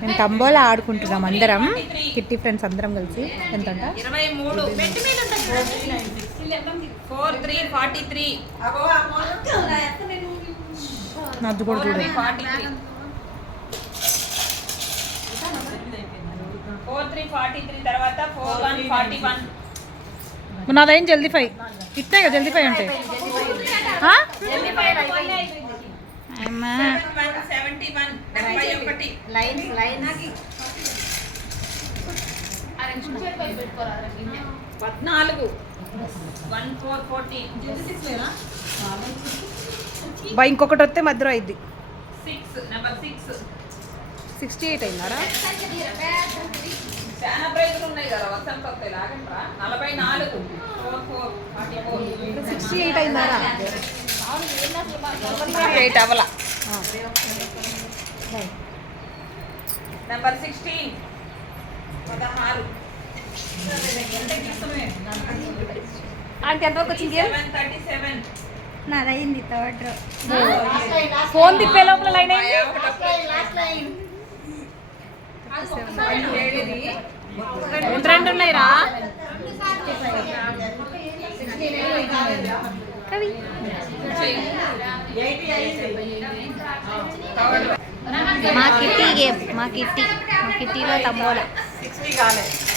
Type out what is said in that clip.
మేము తంబోలా ఆడుకుంటున్నాం అందరం. Kitty friends అందరం కలిసి. ఎంత నద్దు కూడా వన్ నాదేం జల్దీ ఫై ఇట్టే కదా జల్దీ ఫై ఉంటాయి ఒకటి. పద్నాలుగు. One four forty. బా ఇంకొకటి వస్తే మధ్యలో అయింది six number six. Sixty eight అయిందారా? చాలా ప్రైజులు ఉన్నాయి కదా వసంత వస్తాయి లాగంట్రా నలభై నాలుగు. Four four forty four. Sixty eight అయిందారా? Eight అవల నెంబర్ సిక్స్టీన్ పదహారు. అంటే ఎంతవరకు వచ్చింది? థర్టీ సెవెన్ నాదయింది థర్డ్ ఫోన్ తిప్పే లోపల లైన్ అయింది రెండు రెండు ఉన్నాయి రా కవి. మా కిట్టి గేమ్ మా కిట్టి మా కిట్టిలో తంబోలా సిక్స్టీ కాలేదు